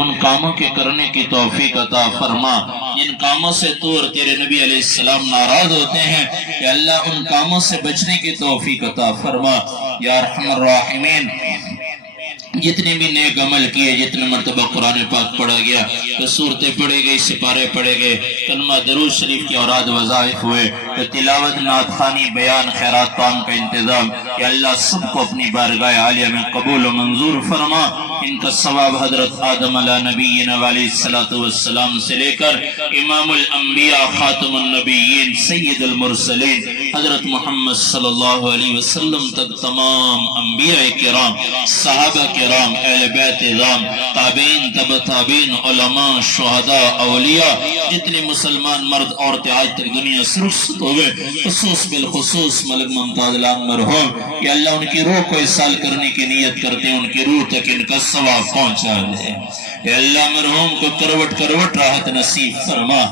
ان کاموں کے کرنے کی توفیق عطا فرما جن کاموں سے تو اور تیرے نبی علیہ السلام ناراض ہوتے ہیں، یا اللہ ان کاموں سے بچنے کی توفیق عطا فرما یا ارحم الراحمین۔ جتنے بھی نیک عمل کیے، جتنے مرتبہ قرآن پاک پڑھا گیا، صورتیں پڑھے گئی، سپارے پڑھے گئے، کلمہ درود شریف کی اوراد وظائف ہوئے، تلاوت نعت خوانی بیان خیرات کام کا انتظام، یا اللہ سب کو اپنی بارگاہ عالیہ میں قبول و منظور فرما۔ ان کا ثواب حضرت آدم علیہ نبینا علیہ السلام سے لے کر امام الانبیاء خاتم النبیین سید المرسلین حضرت محمد صلی اللہ علیہ وسلم تک تمام انبیاء کرام، صحابہ کرام، اہل بیت اعظام، تابعین، تبع تابعین، علماء، شہداء، اولیاء، جتنے مسلمان مرد عورتیں آج تک دنیا سے رخصت ہو گئے، خصوص بالخصوص ملک ممتاز لان مرحوم، کہ اللہ ان کی روح کو اصال کرنے کی نیت کرتے ہیں، ان کی روح تک ان کا ثواب پہنچا دے۔ اے اللہ مرحوم کو کروٹ کروٹ راحت نصیب فرما۔